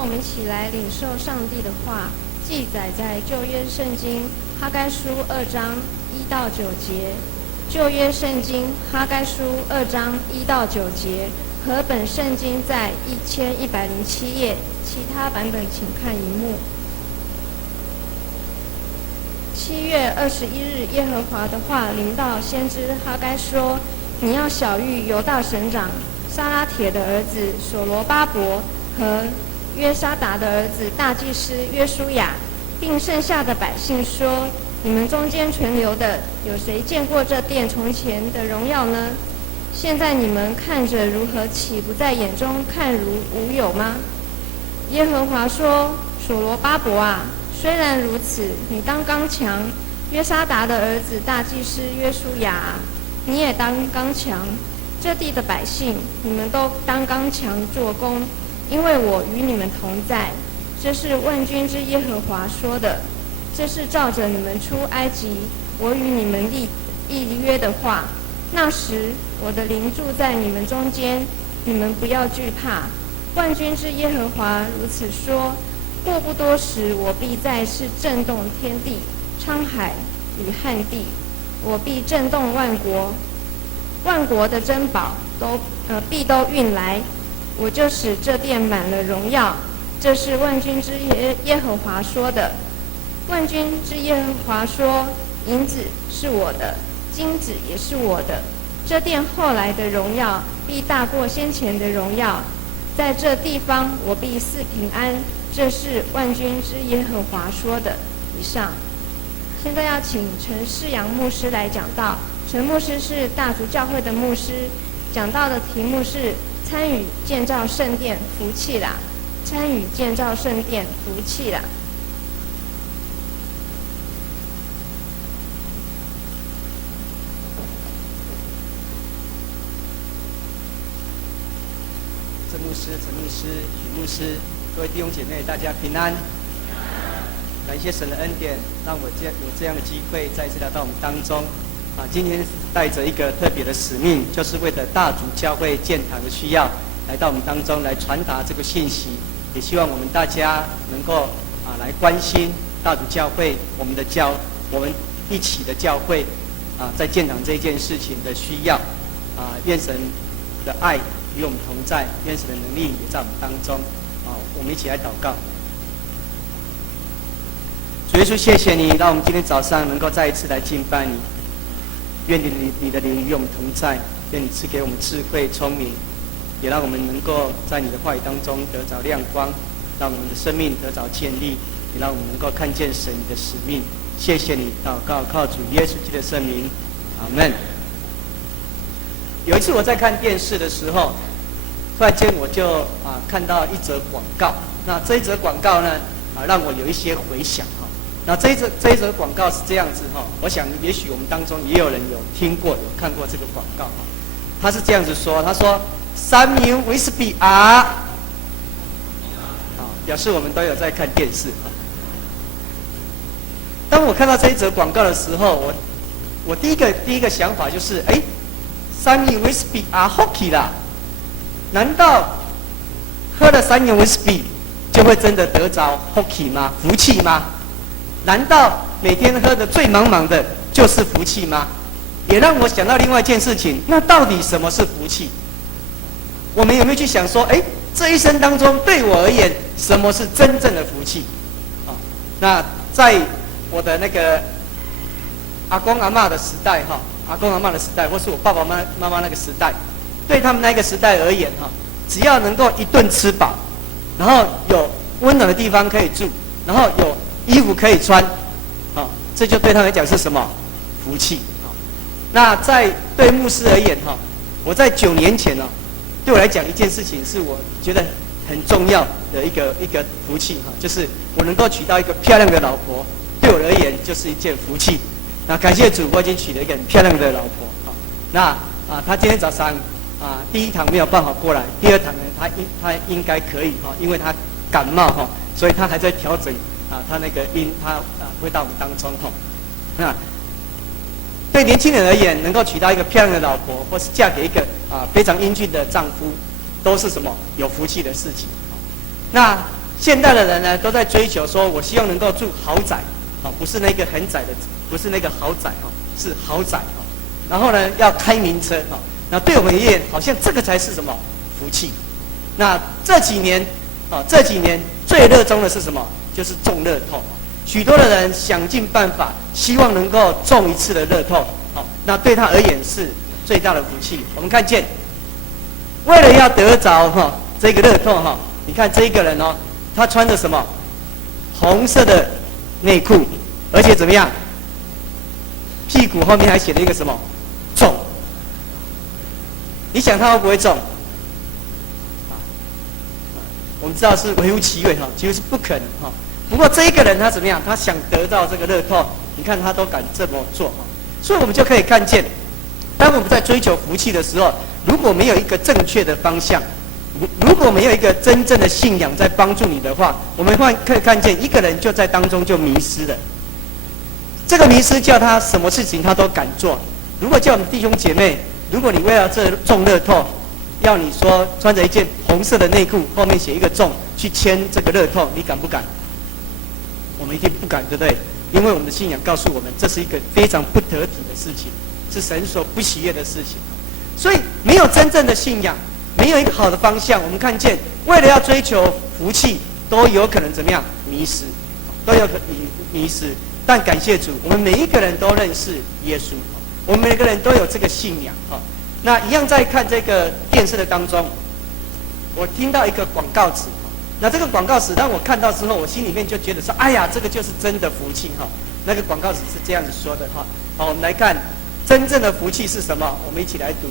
让我们一起来领受上帝的话，记载在旧约圣经哈该书2章1到9节。旧约圣经哈该书2章1到9节，和本圣经在1107页，其他版本请看荧幕。7月21日，耶和华的话临到先知哈该说：“你要晓谕犹大省长撒拉铁的儿子所罗巴伯和约沙达的儿子大祭司约书亚，并剩下的百姓说：你们中间存留的，有谁见过这殿从前的荣耀呢？现在你们看着如何，岂不在眼中看如无有吗？”耶和华说：“所罗巴伯啊，虽然如此，你当刚强；约沙达的儿子大祭司约书亚啊，你也当刚强。这地的百姓，你们都当刚强做工，因为我与你们同在。这是万军之耶和华说的。这是照着你们出埃及，我与你们立约的话。那时，我的灵住在你们中间，你们不要惧怕。万军之耶和华如此说：过不多时，我必再次震动天地、沧海与旱地，我必震动万国，万国的珍宝必都运来，我就使这殿满了荣耀。这是万军之耶和华说的。万军之耶和华说：银子是我的，金子也是我的。这殿后来的荣耀必大过先前的荣耀，在这地方我必赐平安。这是万军之耶和华说的。以上。现在要请陈世阳牧师来讲道。陈牧师是大竹教会的牧师，讲道的题目是参与建造圣殿，福气啦！参与建造圣殿，福气啦！郑牧师、陈牧师、许牧师，各位弟兄姐妹，大家平安。感谢神的恩典，让我有这样的机会再一次来到我们当中。今天带着一个特别的使命，就是为了大竹教会建堂的需要，来到我们当中来传达这个信息。也希望我们大家能够来关心大竹教会，我们一起的教会在建堂这件事情的需要。愿神的爱与我们同在，愿神的能力也在我们当中。我们一起来祷告。主耶稣，谢谢你，让我们今天早上能够再一次来敬拜你。愿你的灵与我们同在，愿你赐给我们智慧聪明，也让我们能够在你的话语当中得着亮光，让我们的生命得着建立，也让我们能够看见神的使命。谢谢你，祷告靠主耶稣基督的圣名，阿们。有一次我在看电视的时候，突然间我就看到一则广告。那这一则广告呢让我有一些回想哈。那这一则广告是这样子哈，我想也许我们当中也有人有听过、有看过这个广告哈。他是这样子说，他说3名威士比表示我们都有在看电视哈。当我看到这一则广告的时候，我第一个想法就是，3名威士比hockey 啦，难道喝了3年威士比就会真的得着 hockey 吗？福气吗？难道每天喝的醉茫茫的就是福气吗？也让我想到另外一件事情，那到底什么是福气？我们有没有去想说，这一生当中对我而言，什么是真正的福气？那在我的那个阿公阿嬷的时代阿公阿嬷的时代，或是我爸爸妈妈那个时代，对他们那个时代而言只要能够一顿吃饱，然后有温暖的地方可以住，然后有衣服可以穿，这就对他们来讲是什么福气？那对牧师而言我在9年前对我来讲一件事情是我觉得很重要的一个福气就是我能够娶到一个漂亮的老婆，对我而言就是一件福气。那感谢主，我已经娶了一个很漂亮的老婆。那他今天早上第一堂没有办法过来，第二堂呢他应该可以因为他感冒所以他还在调整他那个音，他会到我们当中那对年轻人而言，能够娶到一个漂亮的老婆，或是嫁给一个非常英俊的丈夫，都是什么有福气的事情。那现代的人呢，都在追求说，我希望能够住豪宅，不是那个很窄的，不是那个豪宅是豪宅然后呢，要开名车那对我们而言，好像这个才是什么福气。那这几年最热衷的是什么？就是中乐透。许多的人想尽办法，希望能够中一次的乐透。那对他而言是最大的福气。我们看见，为了要得着这个乐透你看这一个人他穿着什么？红色的内裤，而且怎么样？屁股后面还写了一个什么？中。你想他会不会中？我们知道是微乎其微几乎是不可能不过这一个人他怎么样？他想得到这个乐透，你看他都敢这么做所以我们就可以看见，当我们在追求福气的时候，如果没有一个正确的方向，如果没有一个真正的信仰在帮助你的话，我们可以看见一个人就在当中就迷失了。这个迷失叫他什么事情他都敢做。如果叫我们弟兄姐妹，如果你为了这中乐透，要你说穿着一件红色的内裤，后面写一个中，去签这个乐透，你敢不敢？我们一定不敢，对不对？因为我们的信仰告诉我们，这是一个非常不得体的事情，是神所不喜悦的事情。所以没有真正的信仰，没有一个好的方向，我们看见为了要追求福气，都有可能怎么样迷失，都有可能迷失。但感谢主，我们每一个人都认识耶稣，我们每个人都有这个信仰那一样在看这个电视的当中，我听到一个广告词，那这个广告词让我看到之后，我心里面就觉得说，哎呀，这个就是真的福气那个广告词是这样子说的好，我们来看真正的福气是什么？我们一起来读：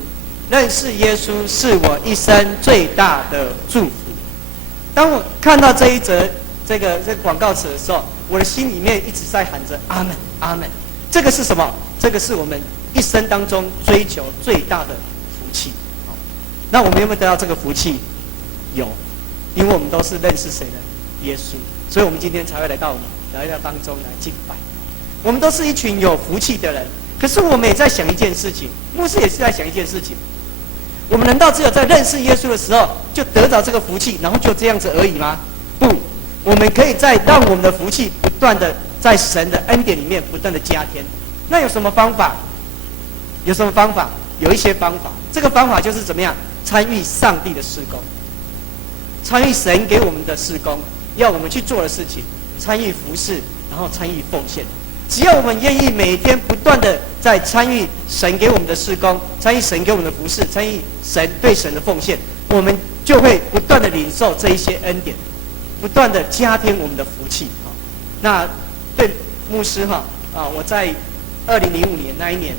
认识耶稣是我一生最大的祝福。当我看到这一则这个广告词的时候，我的心里面一直在喊着阿们阿们。这个是什么？这个是我们一生当中追求最大的福气。那我们有没有得到这个福气？有，因为我们都是认识谁呢？耶稣，所以我们今天才会来到当中来敬拜。我们都是一群有福气的人，可是我们也在想一件事情，牧师也是在想一件事情：我们难道只有在认识耶稣的时候就得着这个福气，然后就这样子而已吗？不，我们可以让我们的福气不断的在神的恩典里面不断的加添。那有什么方法？有什么方法？有一些方法。这个方法就是怎么样参与上帝的事工，参与神给我们的事工，要我们去做的事情，参与服事，然后参与奉献。只要我们愿意每天不断的在参与神给我们的事工，参与神给我们的服事，参与对神的奉献，我们就会不断的领受这一些恩典，不断的加添我们的福气那对牧师我在2005年那一年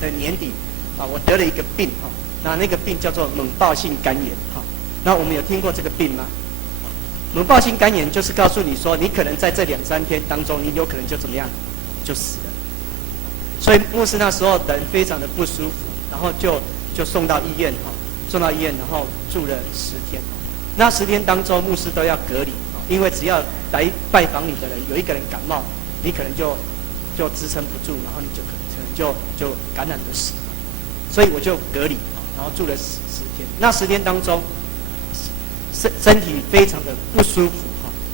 的年底我得了一个病那个病叫做猛暴性肝炎那我们有听过这个病吗？猛暴性肝炎就是告诉你说，你可能在这2-3天当中，你有可能就怎么样，就死了。所以牧师那时候人非常的不舒服，然后就送到医院然后住了10天。那10天当中，牧师都要隔离因为只要来拜访你的人有一个人感冒，你可能就支撑不住，然后你就可能就感染而死。所以我就隔离然后住了10天。那10天当中，身体非常的不舒服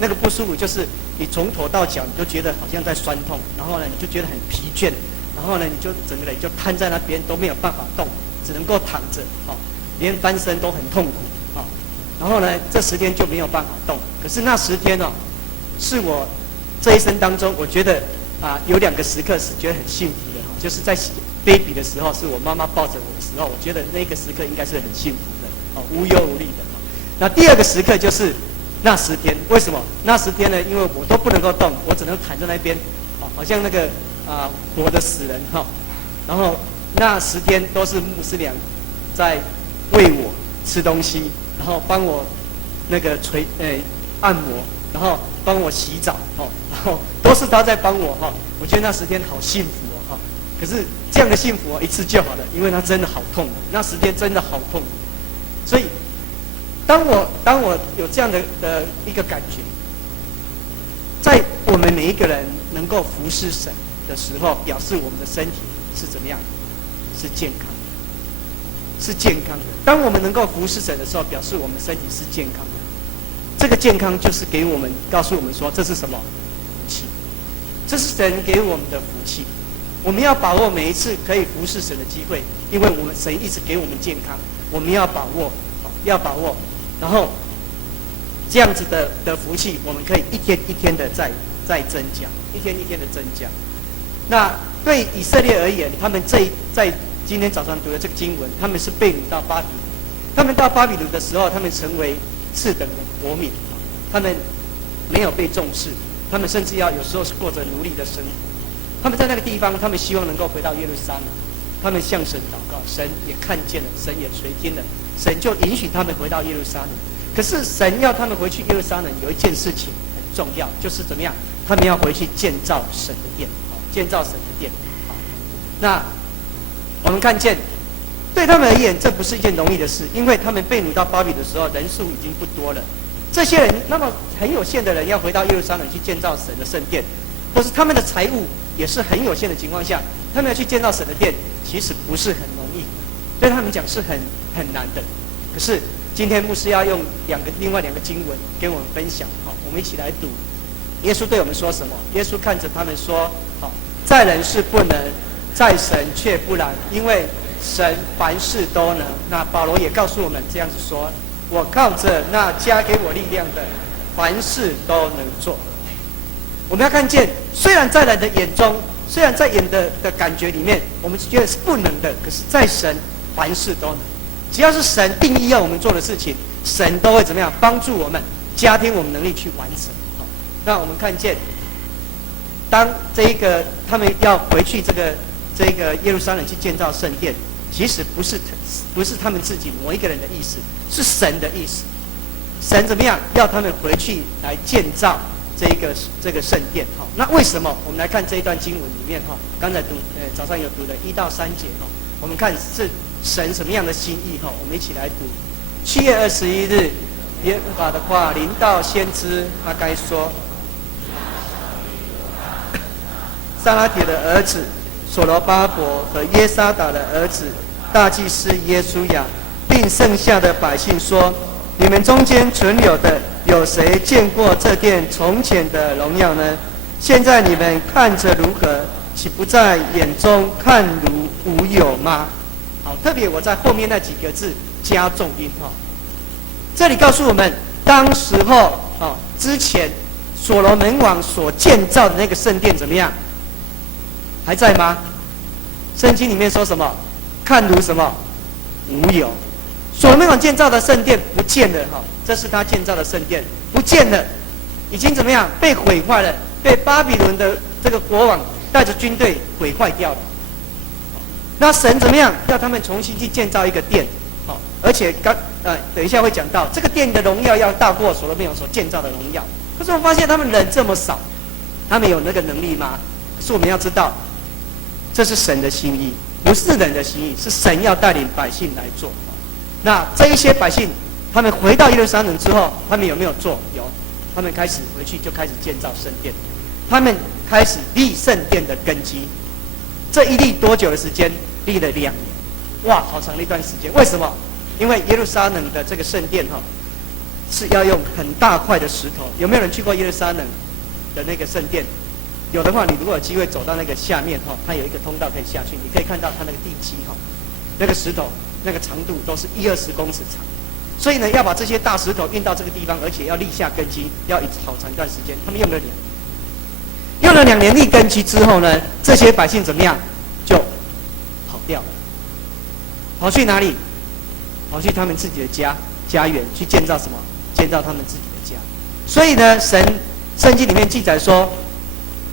那个不舒服就是你从头到脚你都觉得好像在酸痛，然后呢你就觉得很疲倦，然后呢你就整个人就瘫在那边都没有办法动，只能够躺着连翻身都很痛苦然后呢这10天就没有办法动。可是那10天是我这一生当中我觉得有2个时刻是觉得很幸福的就是在baby 的时候，是我妈妈抱着我的时候，我觉得那个时刻应该是很幸福的无忧无虑的那第2个时刻就是那10天。为什么那10天呢？因为我都不能够动，我只能躺在那边好像那个活的死人然后那10天都是牧师娘在喂我吃东西，然后帮我那个按摩，然后帮我洗澡然后都是他在帮我我觉得那10天好幸福可是这样的幸福一次就好了，因为那真的好痛苦，那10天真的好痛苦。所以当我有这样的一个感觉，在我们每一个人能够服侍神的时候，表示我们的身体是怎么样？是健康的，是健康的。当我们能够服侍神的时候，表示我们身体是健康的。这个健康就是给我们告诉我们说，这是什么福气？这是神给我们的福气。我们要把握每一次可以服侍神的机会，因为我们神一直给我们健康，我们要把握，要把握。然后这样子的福气，我们可以一天一天的在增加，一天一天的增加。那对以色列而言，他们在今天早上读的这个经文，他们是被掳到巴比伦。他们到巴比伦的时候，他们成为次等的国民，他们没有被重视，他们甚至有时候是过着奴隶的生活。他们在那个地方，他们希望能够回到耶路撒冷，他们向神祷告，神也看见了，神也垂听了，神就允许他们回到耶路撒冷。可是神要他们回去耶路撒冷，有一件事情很重要，就是怎么样？他们要回去建造神的殿，建造神的殿。那我们看见，对他们而言，这不是一件容易的事，因为他们被掳到巴比的时候，人数已经不多了。这些人，那么很有限的人，要回到耶路撒冷去建造神的圣殿，或是他们的财物也是很有限的情况下，他们要去建造神的殿，其实不是很容易，对他们讲是很难的。可是今天牧师要用另外两个经文给我们分享，好，我们一起来读。耶稣对我们说什么？耶稣看着他们说：好，在人是不能，在神却不然，因为神凡事都能。那保罗也告诉我们这样子说：我靠着那加给我力量的，凡事都能做。我们要看见，虽然在人的眼中，虽然在人的感觉里面，我们觉得是不能的，可是在神凡事都能。只要是神定义要我们做的事情，神都会怎么样帮助我们，加添我们能力去完成。那我们看见，当他们要回去这个耶路撒冷去建造圣殿，其实不是他们自己某一个人的意思，是神的意思。神怎么样要他们回去来建造这个圣殿？哈，那为什么？我们来看这一段经文里面哈，刚才早上有读的1到3节哈，我们看是神什么样的心意哈，我们一起来读。7月21日，耶和华的话临到先知哈该说。撒拉铁的儿子所罗巴伯和耶沙达的儿子大祭司耶稣亚，并剩下的百姓说：你们中间存留的，有谁见过这殿从前的荣耀呢？现在你们看着如何？岂不在眼中看如无有吗？好，特别我在后面那几个字加重音哈。这里告诉我们，当时候之前所罗门王所建造的那个圣殿怎么样？还在吗？圣经里面说什么？看如什么？无有。所罗门王建造的圣殿不见了哈，这是他建造的圣殿不见了，已经怎么样？被毁坏了，被巴比伦的这个国王带着军队毁坏掉了。那神怎么样？要他们重新去建造一个殿，好，而且等一下会讲到这个殿的荣耀要大过所罗门王所建造的荣耀。可是我发现他们人这么少，他们有那个能力吗？可是我们要知道。这是神的心意，不是人的心意，是神要带领百姓来做。那这一些百姓，他们回到耶路撒冷之后，他们有没有做？有，他们开始回去就开始建造圣殿，他们开始立圣殿的根基。这一立多久的时间？立了2年，哇，好长的一段时间。为什么？因为耶路撒冷的这个圣殿是要用很大块的石头。有没有人去过耶路撒冷的那个圣殿？有的话，你如果有机会走到那个下面它有一个通道可以下去，你可以看到它那个地基那个石头那个长度都是10-20公尺长，所以呢，要把这些大石头运到这个地方，而且要立下根基，要好长一段时间。他们用了2年立根基之后呢，这些百姓怎么样？就跑掉了，跑去哪里？跑去他们自己的家园去建造什么？建造他们自己的家。所以呢，圣经里面记载说。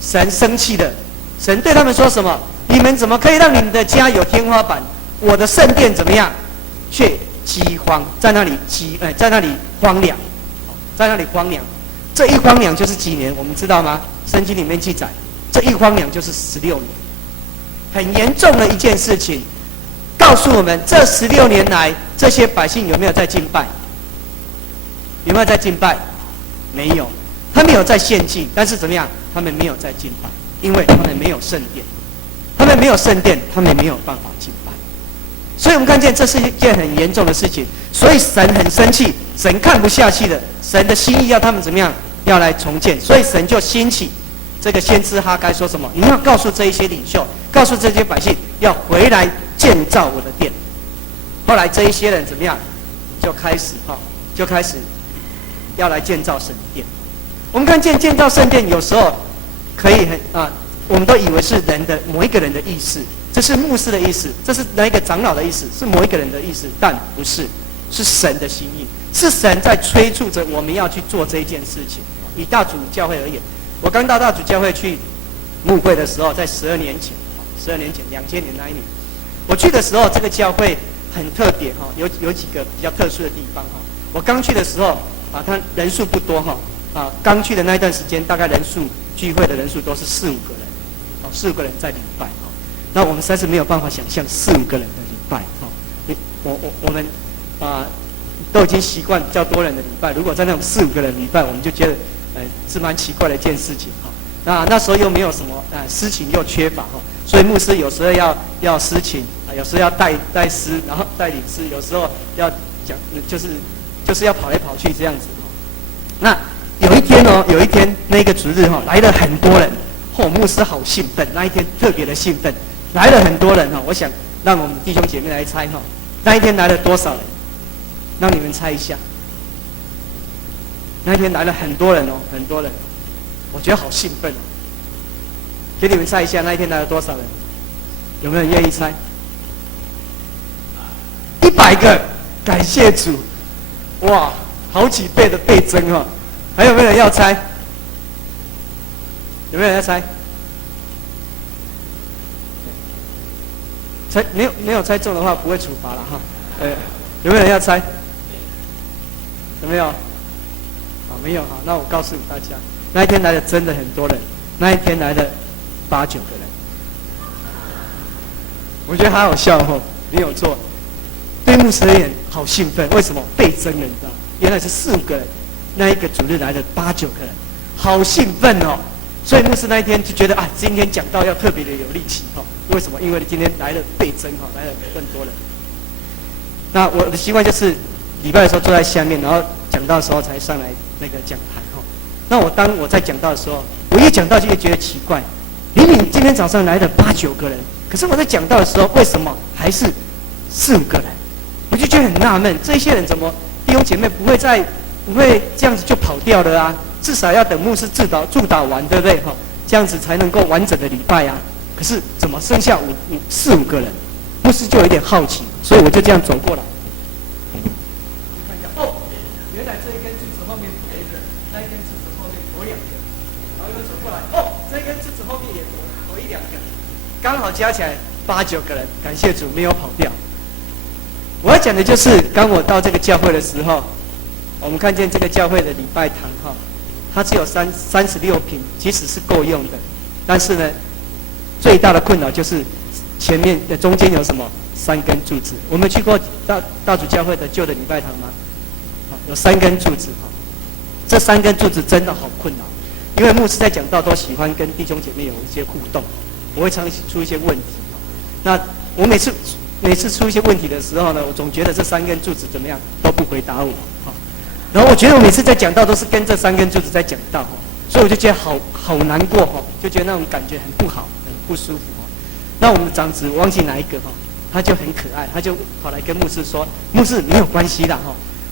神生气了，神对他们说什么？你们怎么可以让你们的家有天花板？我的圣殿怎么样？却饥荒，在那里荒凉，在那里荒凉。这一荒凉就是几年？我们知道吗？圣经里面记载，这一荒凉就是16年，很严重的一件事情。告诉我们，这16年来，这些百姓有没有在敬拜？有没有在敬拜？没有。他们有在献祭，但是怎么样？他们没有在敬拜，因为他们没有圣殿。他们没有圣殿，他们没有办法敬拜。所以我们看见这是一件很严重的事情。所以神很生气，神看不下去了，神的心意要他们怎么样？要来重建，所以神就兴起这个先知哈该说什么？你要告诉这一些领袖，告诉这些百姓，要回来建造我的殿。后来这一些人怎么样？就开始要来建造神殿。我们看建造圣殿，有时候可以我们都以为是人的某一个人的意思，这是牧师的意思，这是哪一个长老的意思，是某一个人的意思，但不是，是神的心意，是神在催促着我们要去做这一件事情。以大主教会而言，我刚到大主教会去牧会的时候，在12年前，2000年那一年，我去的时候，这个教会很特别有几个比较特殊的地方我刚去的时候它人数不多刚去的那一段时间，大概聚会的人数都是4-5个人，4-5个人在礼拜那我们实在是没有办法想象4-5个人的礼拜我们都已经习惯比较多人的礼拜，如果在那种4-5个人礼拜，我们就觉得是蛮奇怪的一件事情那时候又没有什么诗情又缺乏所以牧师有时候要诗情有时候要带诗，然后带领诗，有时候要讲就是要跑来跑去这样子那有一天那个主日来了很多人牧师好兴奋，那一天特别的兴奋，来了很多人我想让我们弟兄姐妹来猜那一天来了多少人？让你们猜一下。那一天来了很多人很多人，我觉得好兴奋给你们猜一下，那一天来了多少人？有没有人愿意猜？100个，感谢主！哇，好几倍的倍增还有没有人要猜？有没有人要猜？没有猜中的话不会处罚了有没有人要猜？有没有？没有那我告诉大家，那一天来的真的很多人，那一天来了8-9个人。我觉得好好笑没有错。对牧师而言好兴奋，为什么？倍增了，你知道？原来是4-5个人，那一个主日来了8-9个人，好兴奋所以牧师那一天就觉得今天讲道要特别的有力气为什么？因为今天来了倍增来了更多人。那我的习惯就是礼拜的时候坐在下面，然后讲道的时候才上来那个讲台那当我在讲道的时候，我一讲道就会觉得奇怪，明明今天早上来了8-9个人，可是我在讲道的时候，为什么还是4-5个人？我就觉得很纳闷，这些人怎么弟兄姐妹不会这样子就跑掉了至少要等牧师祝祷完，对不对这样子才能够完整的礼拜可是怎么剩下4-5个人？牧师就有一点好奇，所以我就这样走过来。看一下原来这一根柱子后面躲一个，那一根柱子后面躲2个，然后又走过来，这一根柱子后面也躲1-2个，刚好加起来8-9个人。感谢主，没有跑掉。我要讲的就是，当我到这个教会的时候，我们看见这个教会的礼拜堂它只有36平，其实是够用的，但是呢，最大的困扰就是前面的中间有什么3根柱子。我们去过大主教会的旧的礼拜堂吗？有3根柱子这3根柱子真的好困扰，因为牧师在讲道都喜欢跟弟兄姐妹有一些互动，我会常出一些问题那我每次出一些问题的时候呢，我总觉得这3根柱子怎么样都不回答我然后我觉得我每次在讲道都是跟这3根柱子在讲道所以我就觉得好难过就觉得那种感觉很不好，很不舒服那我们的长子我忘记哪一个他就很可爱，他就跑来跟牧师说：“牧师没有关系啦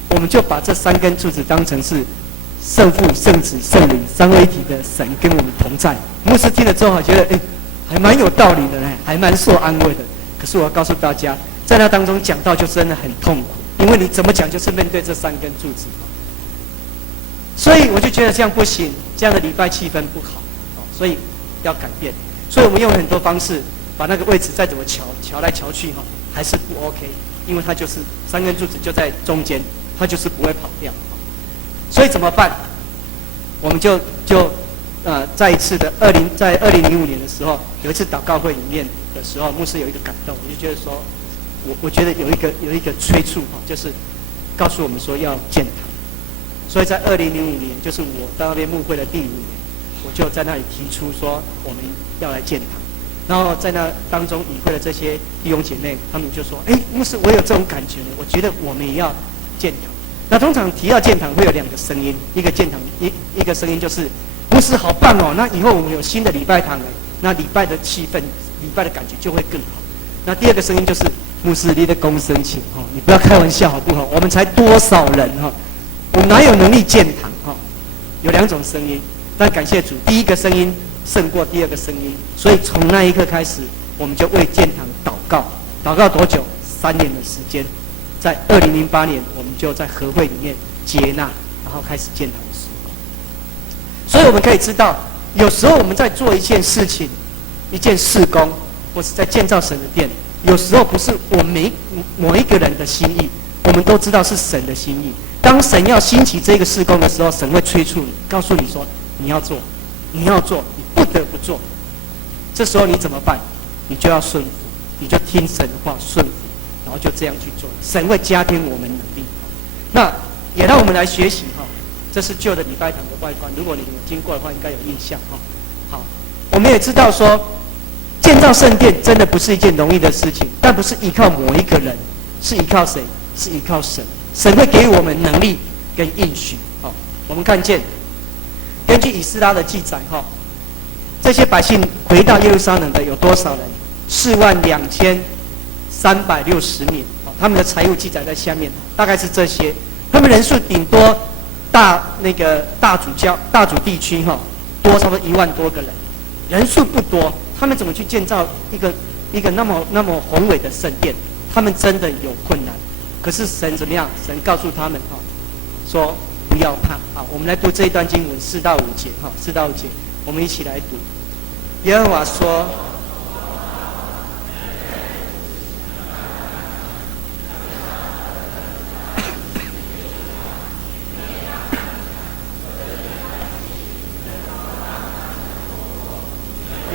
我们就把这3根柱子当成是圣父、圣子、圣灵3位一体的神跟我们同在。”牧师听了之后觉得还蛮有道理的还蛮受安慰的。可是我要告诉大家，在那当中讲道就真的很痛苦，因为你怎么讲就是面对这3根柱子所以我就觉得这样不行，这样的礼拜气氛不好所以要改变。所以我们用很多方式把那个位置再怎么瞧来瞧去还是不 OK， 因为它就是3根柱子就在中间，它就是不会跑掉所以怎么办？我们就在一次的在2005年的时候，有一次祷告会里面的时候，牧师有一个感动，我就觉得说，我觉得有一个催促就是告诉我们说要建堂。所以在2005年，就是我到那边牧会的第5年，我就在那里提出说我们要来建堂。然后在那当中与会的这些弟兄姐妹，他们就说：“牧师，我有这种感觉呢，我觉得我们也要建堂。”那通常提到建堂会有两个声音，一个声音就是牧师好棒哦，那以后我们有新的礼拜堂那礼拜的气氛、礼拜的感觉就会更好。那第二个声音就是牧师你的公生请你不要开玩笑好不好？我们才多少人我们哪有能力建堂有两种声音，但感谢主，第一个声音胜过第二个声音，所以从那一刻开始，我们就为建堂祷告。祷告多久？3年的时间。在2008年，我们就在和会里面接纳，然后开始建堂的事工。所以我们可以知道，有时候我们在做一件事情、一件事工，或是在建造神的殿，有时候不是我们某一个人的心意，我们都知道是神的心意。当神要兴起这个事工的时候，神会催促你，告诉你说你要做，你要做，你不得不做。这时候你怎么办？你就要顺服，你就听神的话，顺服。然后就这样去做，神会加添我们能力。那也让我们来学习这是旧的礼拜堂的外观，如果你们有经过的话，应该有印象好，我们也知道说，建造圣殿真的不是一件容易的事情，但不是依靠某一个人，是依靠谁？是依靠神。神会给我们能力跟应许。我们看见，根据以斯拉的记载这些百姓回到耶路撒冷的有多少人？42360名，他们的财务记载在下面，大概是这些。他们人数顶多大主地区多差不多1万多个人，人数不多。他们怎么去建造一个那么宏伟的圣殿？他们真的有困难。可是神怎么样？神告诉他们说不要怕。好，我们来读这一段经文4到5节4到5节，我们一起来读。耶和华说。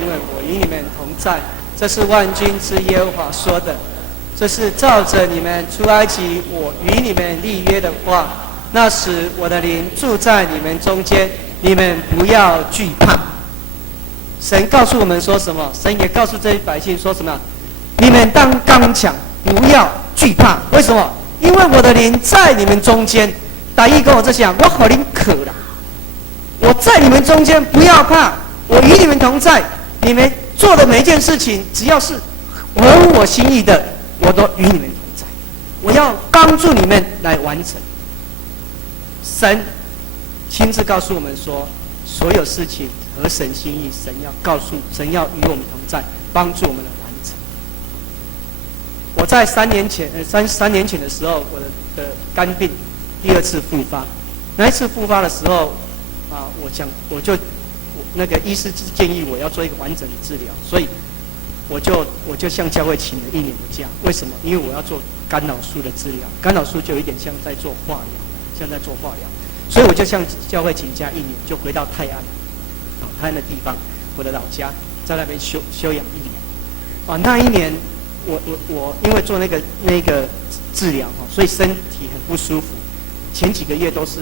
因为我与你们同在，这是万军之耶和华说的。这是照着你们出埃及我与你们立约的话。那时我的灵住在你们中间，你们不要惧怕。神告诉我们说什么？神也告诉这些百姓说什么？你们当刚强，不要惧怕。为什么？因为我的灵在你们中间。大意跟我这想，我好灵可了。我在你们中间，不要怕。我与你们同在。你们做的每一件事情，只要是合我心意的，我都与你们同在。我要帮助你们来完成。神亲自告诉我们说，所有事情合神心意，神要与我们同在，帮助我们来完成。我在3年前的时候，我的肝病第2次复发。那一次复发的时候那个医师建议我要做一个完整的治疗，所以我就向教会请了1年的假。为什么？因为我要做干扰素的治疗，干扰素就有一点像在做化疗，所以我就向教会请假1年，就回到泰安的地方，我的老家，在那边休养1年。那一年我因为做那个治疗所以身体很不舒服，前几个月都是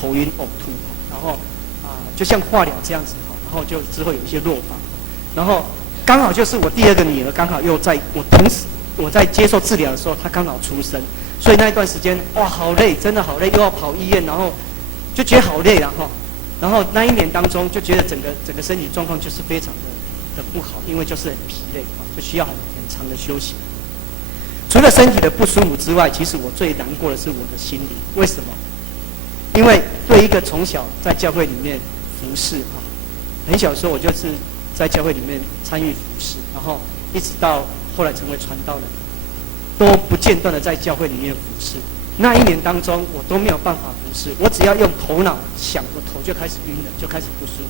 头晕呕吐，然后就像化疗这样子，然后就之后有一些弱发，然后刚好就是我第2个女儿刚好又在我在接受治疗的时候，她刚好出生，所以那一段时间好累，真的好累，又要跑医院，然后就觉得好累然后那1年当中就觉得整个身体状况就是非常的不好，因为就是很疲累就需要很长的休息。除了身体的不舒服之外，其实我最难过的是我的心灵。为什么？因为对一个从小在教会里面服侍很小的时候我就是在教会里面参与服侍，然后一直到后来成为传道人，都不间断的在教会里面服侍。那1年当中，我都没有办法服侍，我只要用头脑想，我头就开始晕了，就开始不舒服了。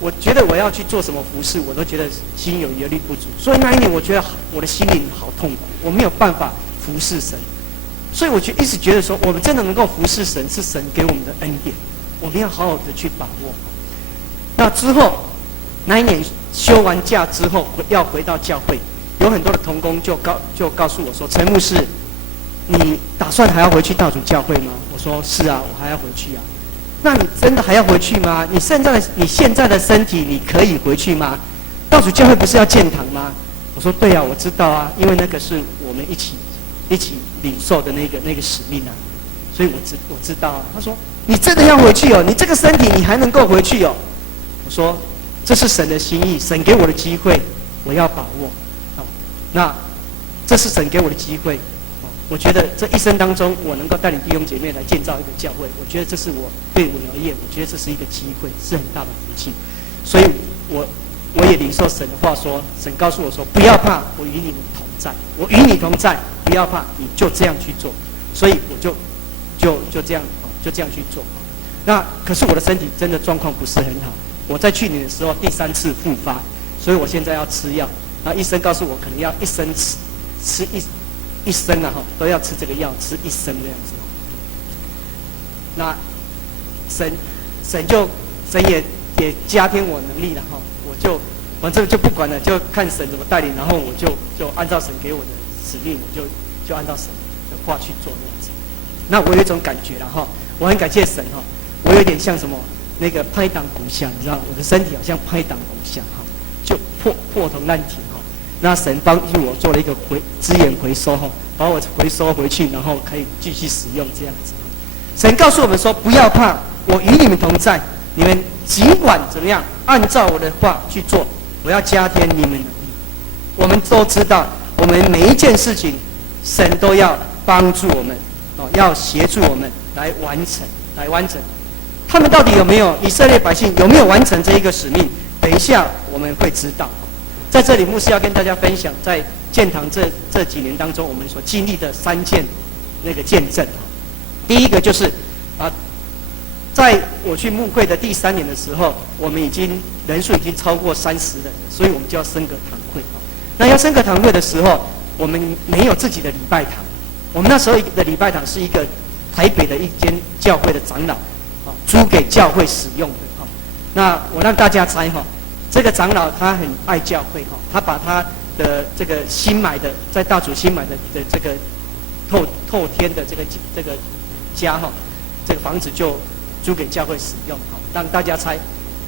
我觉得我要去做什么服侍，我都觉得心有余力不足，所以那1年我觉得我的心灵好痛苦，我没有办法服侍神。所以我就一直觉得说，我们真的能够服侍神，是神给我们的恩典，我们要好好的去把握。那之后，那1年休完假之后，要回到教会，有很多的同工就告诉我说，陈牧师，你打算还要回去道主教会吗？我说是啊，我还要回去啊。那你真的还要回去吗？你现在的身体，你可以回去吗？道主教会不是要建堂吗？我说对啊，我知道啊，因为那个是我们一起领受的那个使命啊。所以我知道啊。他说你真的要回去哦，你这个身体你还能够回去哦。我说这是神的心意，神给我的机会，我要把握。那这是神给我的机会。我觉得这一生当中，我能够带领弟兄姐妹来建造一个教会，我觉得这是对我而言，我觉得这是一个机会，是很大的福气。所以我也领受神的话说，神告诉我说，不要怕，我与你们同在，我与你同在，不要怕，你就这样去做。所以我就这样去做。那可是我的身体真的状况不是很好，我在去年的时候第3次复发，所以我现在要吃药。然后医生告诉我，可能要一生吃一生啊，都要吃这个药，吃一生这样子。那神也加添我能力了哈，我就反正就不管了，就看神怎么带领，然后我就按照神给我的使命，我就按照神的话去做这样子。那我有一种感觉了哈，我很感谢神哈，我有点像什么那个拍档鼓下，你知道，我的身体好像拍档鼓下哈，就破铜烂铁哈。那神帮助我做了一个资源回收哈，把我回收回去，然后可以继续使用这样子。神告诉我们说，不要怕，我与你们同在，你们尽管怎么样，按照我的话去做，我要加添你们能力。我们都知道，我们每一件事情，神都要帮助我们要协助我们来完成。他们到底有没有以色列百姓有没有完成这一个使命？等一下我们会知道。在这里，牧师要跟大家分享，在建堂这几年当中，我们所经历的3件那个见证。第一个就是在我去牧会的第3年的时候，我们人数已经超过30人了，所以我们就要升格堂会。那要升格堂会的时候，我们没有自己的礼拜堂。我们那时候的礼拜堂是一个台北的一间教会的长老租给教会使用的。那我让大家猜这个长老他很爱教会他把他的这个新买的在大主新买的这个透天的这个家这个房子就租给教会使用让大家猜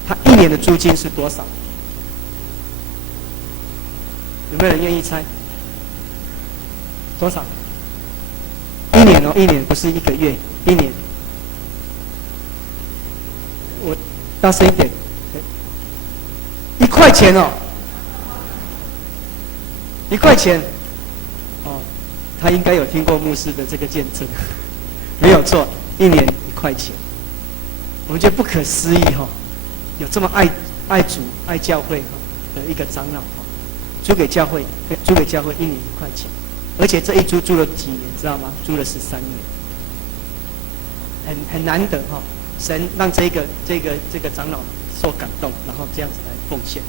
他1年的租金是多少？有没有人愿意猜？多少？1年1年不是1个月，1年。我大声一点，1块钱1块钱他应该有听过牧师的这个见证，没有错，1年1块钱。我们觉得不可思议有这么爱主爱教会的一个长老租给教会1年1块钱，而且这一租了几年，知道吗？租了13年，很难得神让这个长老受感动，然后这样子来奉献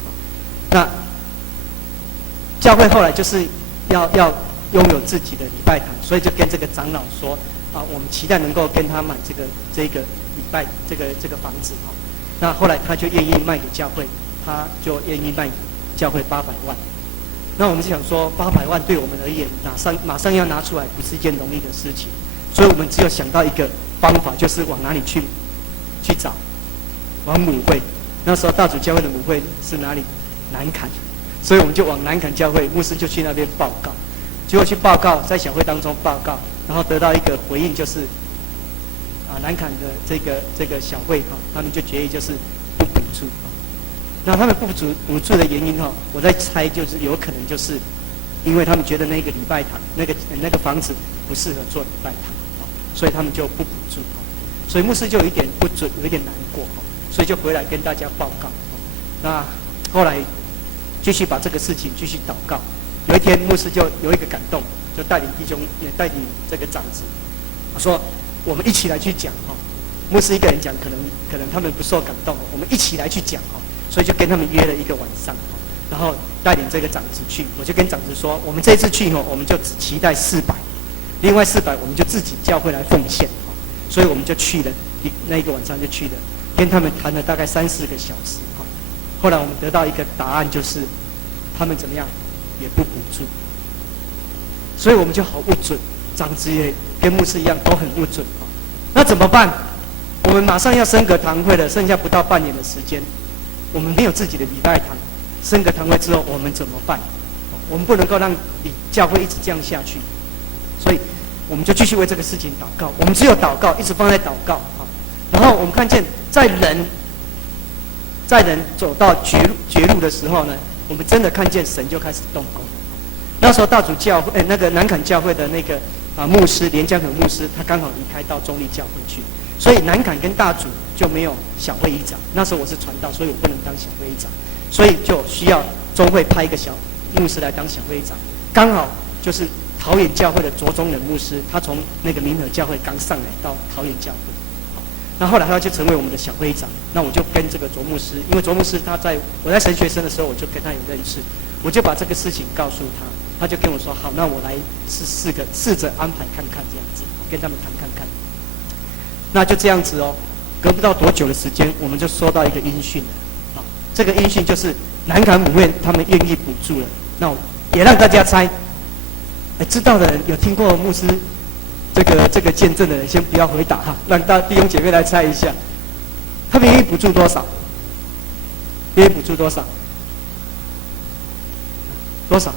那教会后来就是要拥有自己的礼拜堂，所以就跟这个长老说我们期待能够跟他买这个礼拜这个房子那后来他就愿意卖给教会，他就愿意卖给教会800万。那我们就想说，800万对我们而言，马上要拿出来，不是一件容易的事情。所以我们只有想到一个方法，就是往哪里去找，往母会。那时候大主教会的母会是哪里？南崁，所以我们就往南崁教会，牧师就去那边报告。结果去报告，在小会当中报告，然后得到一个回应，就是南崁的这个小会他们就决议就是不补助。那他们不补助的原因我在猜，就是有可能就是因为他们觉得那个礼拜堂那个房子不适合做礼拜堂所以他们就不补助所以牧师就有一点不准，有一点难过所以就回来跟大家报告那后来继续把这个事情继续祷告。有一天牧师就有一个感动，就带领弟兄也带领这个长子说，我们一起来去讲牧师一个人讲可能他们不受感动我们一起来去讲所以就跟他们约了一个晚上然后带领这个长子去。我就跟长子说，我们这一次去我们就只期待400，另外400我们就自己教会来奉献所以我们就去了，那一个晚上就去了，跟他们谈了大概3-4个小时后来我们得到一个答案，就是他们怎么样也不补助，所以我们就好不准，长子也跟牧师一样都很不准那怎么办？我们马上要升格堂会了，剩下不到半年的时间，我们没有自己的礼拜堂，升格堂会之后我们怎么办？我们不能够让教会一直这样下去，所以我们就继续为这个事情祷告。我们只有祷告，一直放在祷告啊。然后我们看见，在人走到绝路的时候呢，我们真的看见神就开始动工。那时候大主教会，那个南坎教会的那个牧师连江和牧师，他刚好离开到中立教会去，所以南坎跟大主就没有小会议长。那时候我是传道，所以我不能当小会议长，所以就需要中会派一个小牧师来当小会议长。刚好就是桃园教会的卓中仁牧师，他从那个民和教会刚上来到桃园教会，那后来他就成为我们的小会议长。那我就跟这个卓牧师，因为卓牧师我在神学生的时候，我就跟他有认识，我就把这个事情告诉他。他就跟我说：“好，那我来试着安排看看这样子，跟他们谈看看。”那就这样子哦，隔不到多久的时间，我们就收到一个音讯了。这个音讯就是南坎母院他们愿意补助了。那我也让大家猜，知道的人有听过牧师这个见证的人，先不要回答哈，让弟兄姐妹来猜一下，他们愿意补助多少？愿意补助多少？多少？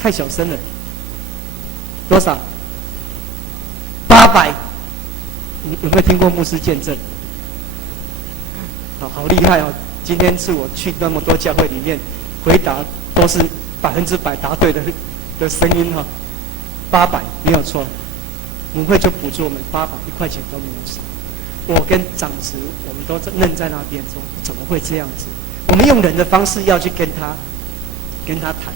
太小声了，多少？800。你有没有听过牧师见证？好厉害哦！今天是我去那么多教会里面回答都是100%答对的声音哈。800没有错，母会就补助我们800，1块钱都没有少。我跟长子我们都愣在那边说，怎么会这样子？我们用人的方式要去跟他谈。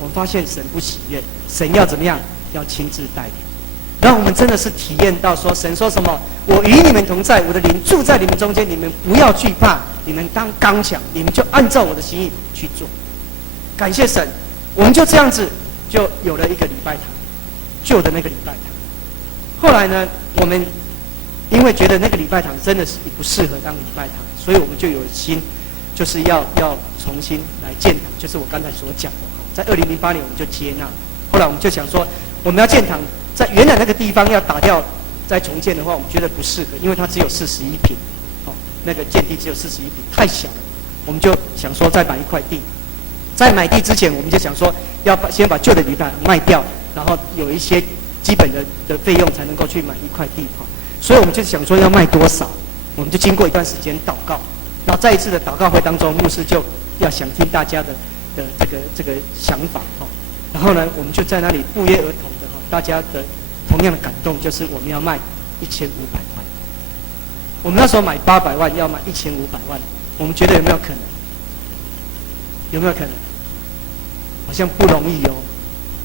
我们发现神不喜悦，神要怎么样？要亲自带领，让我们真的是体验到说，神说什么？我与你们同在，我的灵住在你们中间，你们不要惧怕，你们当刚强，你们就按照我的心意去做。感谢神，我们就这样子就有了一个礼拜堂，旧的那个礼拜堂。后来呢，我们因为觉得那个礼拜堂真的是不适合当礼拜堂，所以我们就有心，就是要重新来建堂，就是我刚才所讲的。在2008年我们就接纳，后来我们就想说，我们要建堂，在原来那个地方要打掉再重建的话，我们觉得不适合，因为它只有41坪，那个建地只有41坪，太小了。我们就想说再买一块地，在买地之前，我们就想说先把旧的礼拜卖掉，然后有一些基本的费用才能够去买一块地所以我们就想说要卖多少，我们就经过一段时间祷告，然后在一次的祷告会当中，牧师就要想听大家的这个想法然后呢，我们就在那里不约而同的大家的同样的感动，就是我们要卖1500万。我们那时候买800万，要卖1500万，我们觉得有没有可能？有没有可能？好像不容易哦，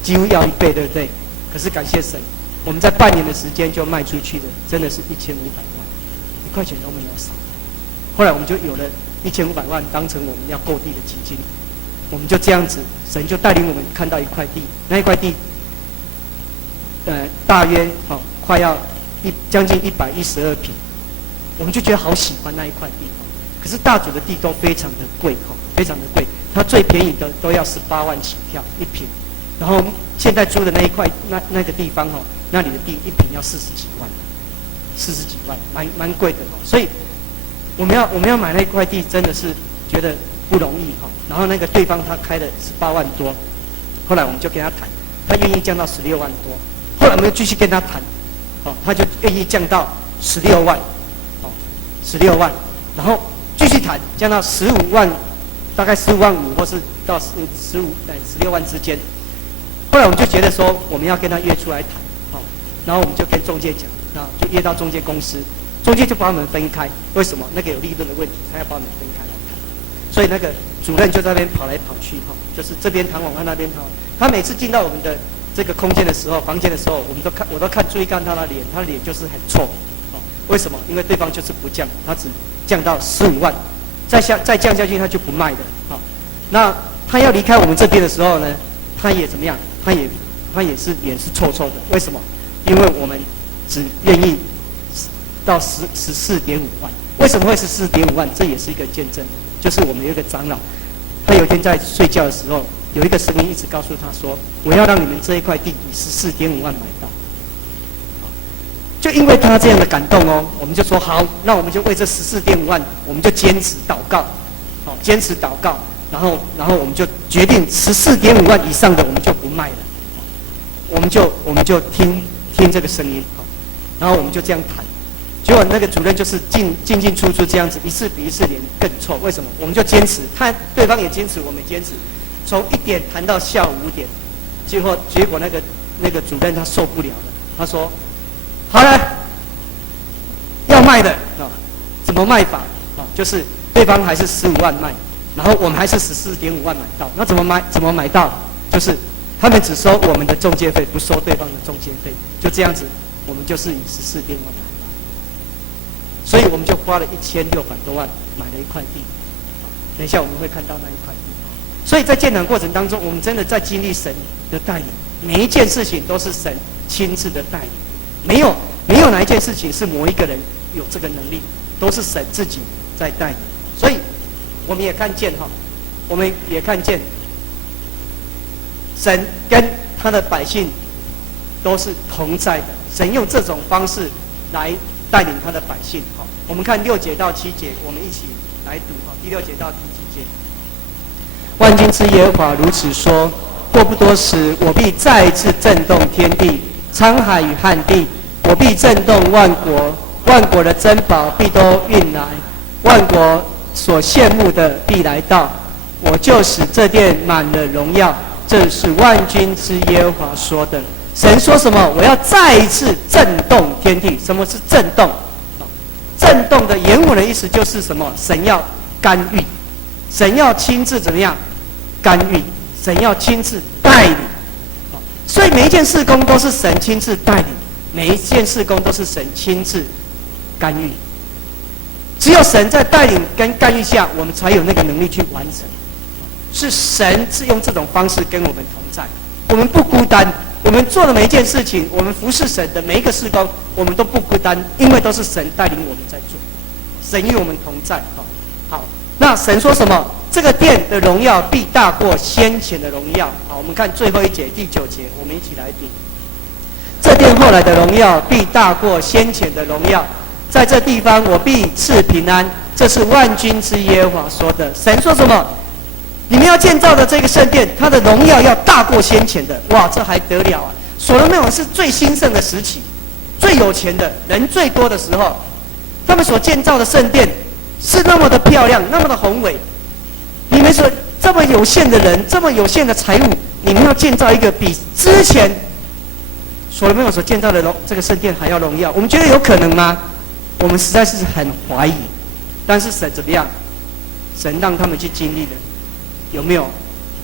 几乎要1倍，对不对？可是感谢神，我们在半年的时间就卖出去的，真的是1500万，1块钱都没有少。后来我们就有了1500万当成我们要购地的基金。我们就这样子，神就带领我们看到一块地，那一块地，大约快要将近112坪，我们就觉得好喜欢那一块地可是大主的地都非常的贵非常的贵，它最便宜的都要18万起跳1坪，然后现在租的那一块那个地方那里的地1坪要40几万，蛮贵的所以我们要买那一块地，真的是觉得不容易然后那个对方他开了18万多，后来我们就跟他谈，他愿意降到16万多。后来我们又继续跟他谈，他就愿意降到16万，16万，然后继续谈，降到15万，大概15万5，或是到16万之间。后来我们就觉得说，我们要跟他约出来谈，然后我们就跟中介讲，就约到中介公司，中介就把我们分开。为什么？那个有利润的问题，他要把我们分开来谈。所以那个主任就在那边跑来跑去就是这边谈完他那边谈完。他每次进到我们的这个空间的时候，房间的时候，我都注意看他的脸，他的脸就是很臭为什么？因为对方就是不降，他只降到15万，再降下去他就不卖的那他要离开我们这边的时候呢，他也怎么样？他也是脸是臭臭的。为什么？因为我们只愿意到14.5万。为什么会14.5万？这也是一个见证。就是我们有一个长老，他有一天在睡觉的时候，有一个声音一直告诉他说：“我要让你们这一块地以14.5万买到。”就因为他这样的感动我们就说好，那我们就为这14.5万，我们就坚持祷告，坚持祷告，然后我们就决定14.5万以上的我们就不卖了。我们就听这个声音，然后我们就这样弹。结果那个主任就是进出这样子，一次比一次脸更臭。为什么？我们就坚持，对方也坚持，我们也坚持，从1点弹到下午5点。结果那个主任他受不了了，他说：“好了，要卖的啊，怎么卖法啊？就是对方还是15万卖，然后我们还是14.5万买到。那怎么买到？就是他们只收我们的中介费，不收对方的中介费，就这样子，我们就是以14.5万买到。所以我们就花了1600多万买了一块地。等一下我们会看到那一块地。所以在建堂过程当中，我们真的在经历神的带领，每一件事情都是神亲自的带领，没有哪一件事情是某一个人有这个能力，都是神自己在带领。所以我们也看见神跟他的百姓都是同在的，神用这种方式来带领他的百姓。我们看6节到7节，我们一起来读第6节到第7节。万军之耶和华如此说：过不多时，我必再一次震动天地、沧海与旱地，我必震动万国，万国的珍宝必都运来，万国所羡慕的必来到，我就使这殿满了荣耀。这是万军之耶和华说的。神说什么？我要再一次震动天地。什么是震动？震动的原文的意思就是什么？神要干预，神要亲自怎么样干预？神要亲自带领。所以每一件事工都是神亲自带领，每一件事工都是神亲自干预。只有神在带领跟干预下，我们才有那个能力去完成。是神是用这种方式跟我们同在，我们不孤单。我们做的每一件事情，我们服侍神的每一个事工，我们都不孤单，因为都是神带领我们在做，神与我们同在。好，那神说什么？这个殿的荣耀必大过先前的荣耀。好，我们看最后一节第9节，我们一起来读。这殿后来的荣耀必大过先前的荣耀，在这地方我必赐平安。这是万军之耶和华说的。神说什么？你们要建造的这个圣殿，它的荣耀要大过先前的。哇，这还得了啊！所罗门王是最兴盛的时期，最有钱的人最多的时候，他们所建造的圣殿是那么的漂亮，那么的宏伟。你们说这么有限的人，这么有限的财物，你们要建造一个比之前所罗门王所建造的这个圣殿还要荣耀，我们觉得有可能吗？我们实在是很怀疑。但是神怎么样？神让他们去经历的。有没有？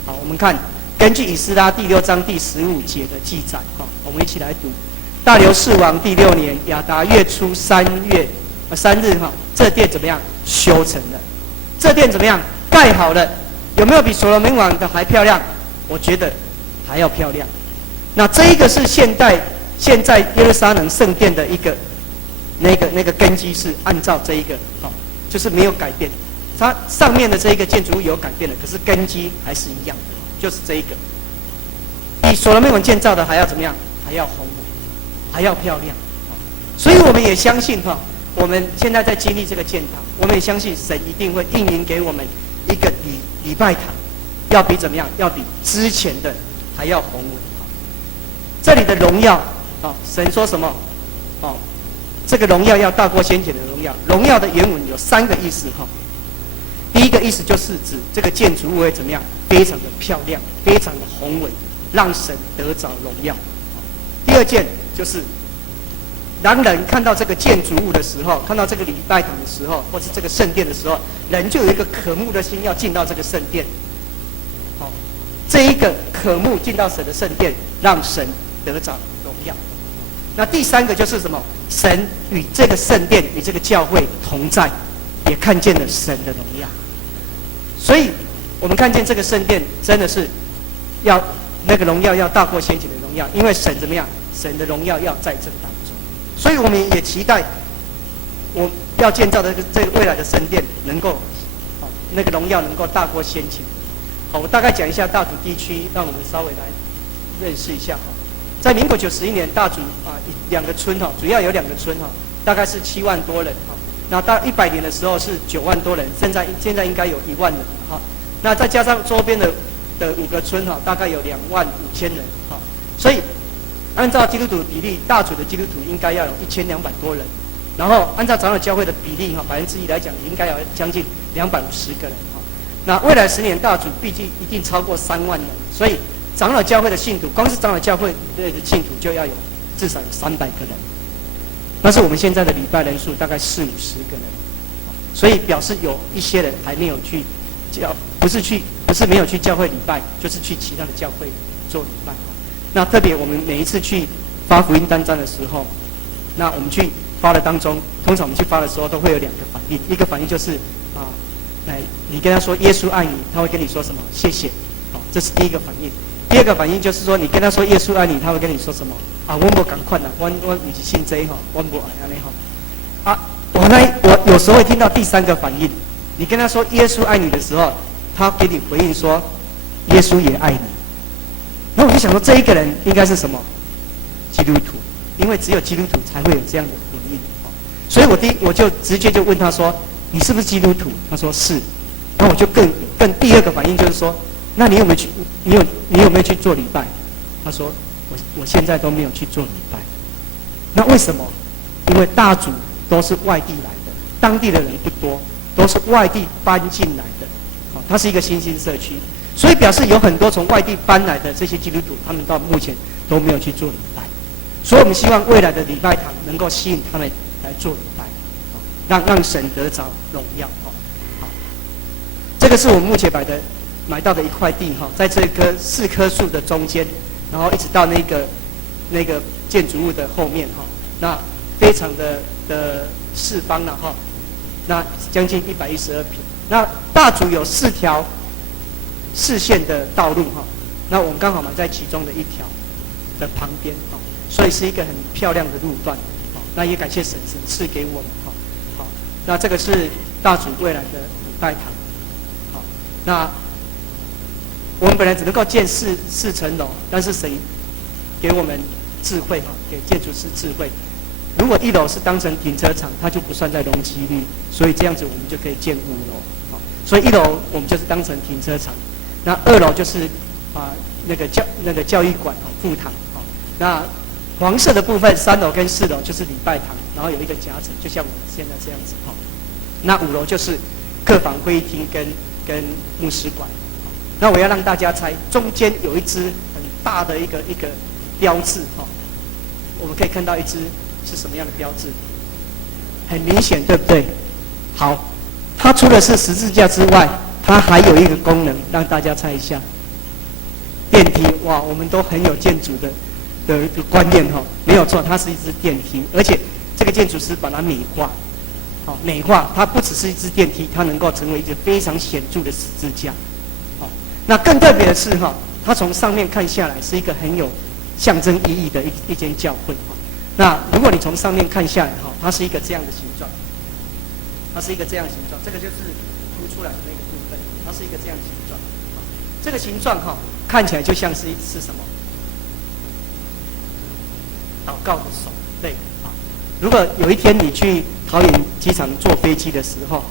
好，我们看根据以斯拉第6章第15节的记载，我们一起来读。大流士王第6年亚达月初3日，这殿怎么样？修成了。这殿怎么样？盖好了。有没有比所罗门王的还漂亮？我觉得还要漂亮。那这一个是现在耶路撒冷圣殿的一个那个根基是按照这一个，就是没有改变。它上面的这一个建筑物有改变了，可是根基还是一样的，就是这一个。比所罗门王建造的还要怎么样？还要宏伟，还要漂亮。所以我们也相信我们现在在经历这个建堂，我们也相信神一定会应允给我们一个礼拜堂，要比怎么样？要比之前的还要宏伟。这里的荣耀神说什么？这个荣耀要大过先前的荣耀。荣耀的原文有3个意思第一个意思就是指这个建筑物会怎么样？非常的漂亮，非常的宏伟，让神得着荣耀。第二件就是当人看到这个建筑物的时候，看到这个礼拜堂的时候，或是这个圣殿的时候，人就有一个渴慕的心要进到这个圣殿。这一个渴慕进到神的圣殿，让神得着荣耀。那第3个就是什么？神与这个圣殿与这个教会同在，也看见了神的荣耀。所以我们看见这个圣殿真的是要那个荣耀要大过先前的荣耀，因为神怎么样？神的荣耀要在这当中。所以我们也期待我要建造的这个未来的圣殿能够那个荣耀能够大过先前。好，我大概讲一下大竹地区，让我们稍微来认识一下。在民国91年，大竹2个村主要有2个村大概是7万多人那到100年的时候是9万多人，现在应该有1万人那再加上周边的5个村大概有2万5千人所以按照基督徒的比例，大组的基督徒应该要有1200多人，然后按照长老教会的比例1%来讲，应该要将近250个人哈。那未来10年大组毕竟一定超过3万人，所以长老教会的信徒，光是长老教会的信徒就要有至少有300个人。但是我们现在的礼拜人数大概40-50个人，所以表示有一些人还没有去不是没有去教会礼拜，就是去其他的教会做礼拜。那特别我们每一次去发福音单张的时候，那我们去发的当中，通常我们去发的时候都会有2个反应，一个反应就是你跟他说耶稣爱你，他会跟你说什么？谢谢，这是第一个反应。第二个反应就是说，你跟他说耶稣爱你，他会跟你说什么？我不赶快啦，我不是信这哈，我不爱安尼哈。我有时候会听到第3个反应，你跟他说耶稣爱你的时候，他给你回应说耶稣也爱你。那我就想说，这一个人应该是什么？基督徒，因为只有基督徒才会有这样的回应。所以我就直接就问他说，你是不是基督徒？他说是。那我就更第2个反应就是说，那你有没有去做礼拜？他说我现在都没有去做礼拜。那为什么？因为大组都是外地来的，当地的人不多，都是外地搬进来的。它是一个新兴社区，所以表示有很多从外地搬来的这些基督徒，他们到目前都没有去做礼拜。所以我们希望未来的礼拜堂能够吸引他们来做礼拜，让神得着荣耀。好，这个是我们目前买到的一块地哈，在这4棵树的中间，然后一直到那个建筑物的后面哈，那非常的四方了哈，那将近112平。那大组有4条4线的道路哈，那我们刚好买在其中的1条的旁边哈，所以是一个很漂亮的路段。那也感谢神赐给我们哈。好，那这个是大组未来的礼拜堂。好，那我们本来只能够建4层楼，但是神给我们智慧哈，给建筑师智慧。如果1楼是当成停车场，它就不算在容积率，所以这样子我们就可以建5楼。所以1楼我们就是当成停车场，那2楼就是那个教育馆副堂。那黄色的部分3楼跟4楼就是礼拜堂，然后有一个夹层，就像我们现在这样子。那5楼就是客房、会议厅跟牧师馆。那我要让大家猜，中间有一只很大的一个标志我们可以看到一只是什么样的标志？很明显，对不对？好，它除了是十字架之外，它还有一个功能，让大家猜一下。电梯，哇，我们都很有建筑的一个观念没有错，它是一只电梯，而且这个建筑师把它美化，美化，它不只是一只电梯，它能够成为一个非常显著的十字架。那更特别的是它从上面看下来是一个很有象征意义的一间教会。那如果你从上面看下来它是一个这样的形状，它是一个这样的形状，这个就是凸出来的那个部分，它是一个这样的形状。这个形状看起来就像是什么？祷告的手，对。如果有一天你去桃园机场坐飞机的时候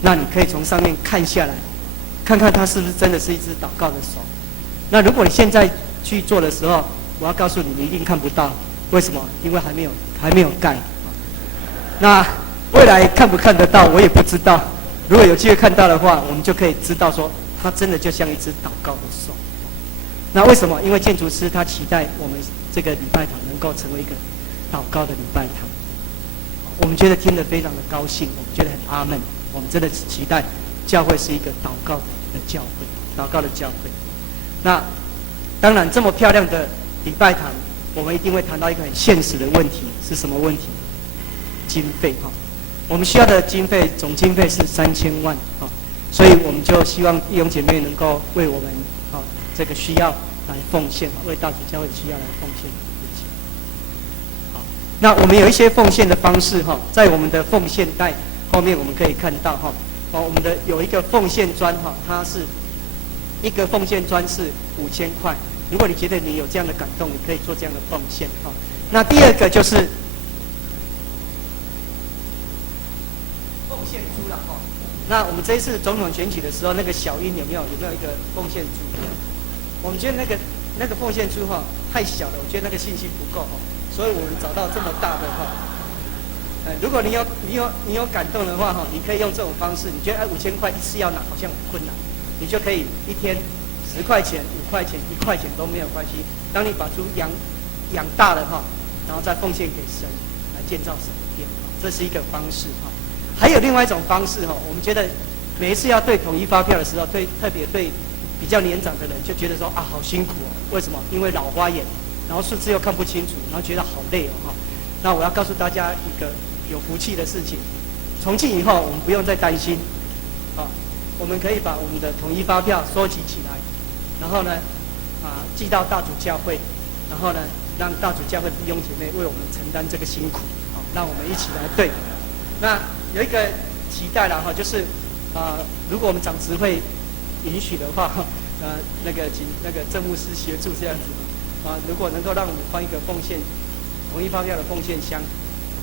那你可以从上面看下来，看看它是不是真的是一只祷告的手。那如果你现在去做的时候，我要告诉你，你一定看不到。为什么？因为还没有盖。那未来看不看得到，我也不知道。如果有机会看到的话，我们就可以知道说，它真的就像一只祷告的手。那为什么？因为建筑师他期待我们这个礼拜堂能够成为一个祷告的礼拜堂。我们觉得听得非常的高兴，我们觉得很阿们。我们真的期待教会是一个祷告的教会，祷告的教会。那当然，这么漂亮的礼拜堂，我们一定会谈到一个很现实的问题，是什么问题？经费我们需要的经费总经费是3000万所以我们就希望弟兄姐妹能够为我们这个需要来奉献，为大主教会的需要来奉献。那我们有一些奉献的方式在我们的奉献袋后面我们可以看到我们的有一个奉献专它是一个奉献专是5000块。如果你觉得你有这样的感动，你可以做这样的奉献那第二个就是奉献猪了那我们这一次总统选举的时候，那个小英有没有一个奉献猪？我们觉得那个奉献处哈太小了，我觉得那个信心不够哈，所以我们找到这么大的哈。如果你有感动的话哈，你可以用这种方式。你觉得5000块一次要拿好像很困难，你就可以一天10块钱、5块钱、1块钱都没有关系。当你把猪养大了哈，然后再奉献给神来建造神的殿，这是一个方式哈。还有另外一种方式哈，我们觉得每一次要对统一发票的时候，特别对比较年长的人就觉得说啊好辛苦哦，为什么？因为老花眼，然后数字又看不清楚，然后觉得好累哦哈。那我要告诉大家一个有福气的事情，从今以后我们不用再担心，我们可以把我们的统一发票收集起来，然后呢，寄到大主教会，然后呢，让大主教会弟兄姐妹为我们承担这个辛苦，让我们一起来对。那有一个期待啦哈，就是如果我们长执会允许的话，请那个郑牧师协助这样子，如果能够让我们放一个统一发票的奉献箱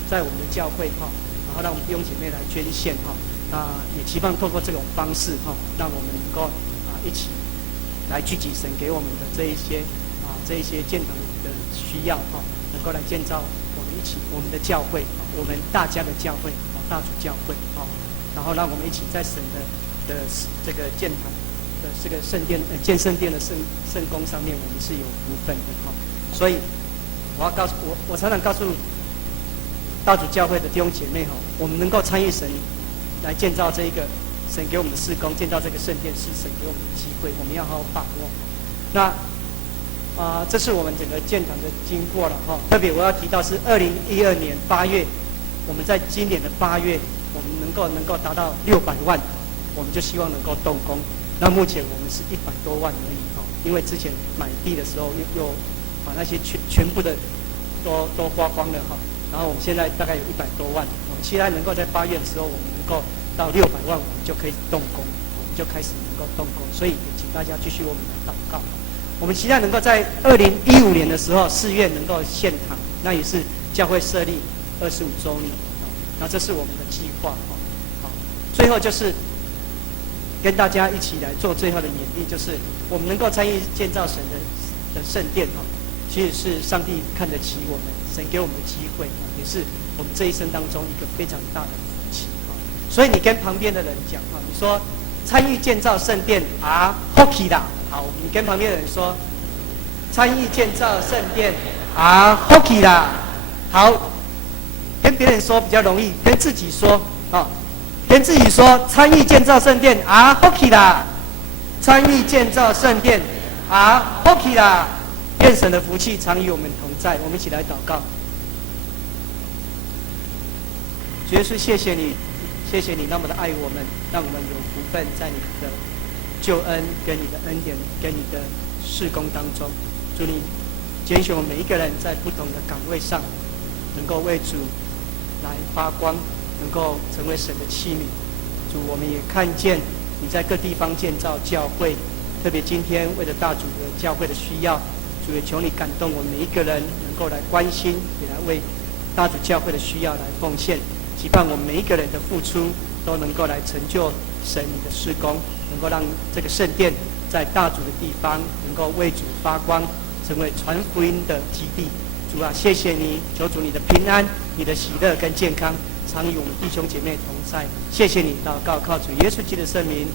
在我们的教会哈，然后让我们弟兄姐妹来捐献哈，也期望透过这种方式哈，让我们能够一起来聚集神给我们的这一些建堂的需要哈，能够来建造我们的教会，我们大家的教会大主教会哈，然后让我们一起在神的这个建堂的这个圣殿建圣殿的圣工上面，我们是有福分的哈。所以我常常告诉大主教会的弟兄姐妹哈，我们能够参与神来建造这一个神给我们的事工，建造这个圣殿是神给我们的机会，我们要好好把握。那这是我们整个建堂的经过了哈。特别我要提到是2012年8月，我们在今年的8月，我们能够达到600万，我们就希望能够动工。那目前我们是100多万而已哈，因为之前买地的时候又把那些全部的都花光了哈。然后我们现在大概有100多万，我们期待能够在8月的时候，我们能够到600万，我们就可以动工，我们就开始能够动工。所以也请大家继续我们的祷告。我们期待能够在2015年的时候4月能够献堂，那也是教会设立25周年。那这是我们的计划。好，最后就是跟大家一起来做最后的勉励，就是我们能够参与建造神的圣殿其实是上帝看得起我们，神给我们的机会也是我们这一生当中一个非常大的福气所以你跟旁边的人讲你说参与建造圣殿hockey 啦，好，你跟旁边的人说参与建造圣殿hockey 啦，好，跟别人说比较容易，跟自己说跟自己说参与建造圣殿hockey 啦，参与建造圣殿hockey 啦。愿神的福气常与我们同在，我们一起来祷告。主耶稣，谢谢你那么的爱我们，让我们有福分在你的救恩跟你的恩典跟你的事工当中。主，你拣选我们每一个人在不同的岗位上，能够为主来发光，能够成为神的器皿。主，我们也看见你在各地方建造教会，特别今天为了大主的教会的需要，主也求你感动我们每一个人，能够来关心，也来为大主教会的需要来奉献。期盼我们每一个人的付出都能够来成就神你的事工，能够让这个圣殿在大主的地方能够为主发光，成为传福音的基地。主啊，谢谢你，求主你的平安、你的喜乐跟健康常与我们弟兄姐妹同在。谢谢你，祷告靠主耶稣基督的圣名。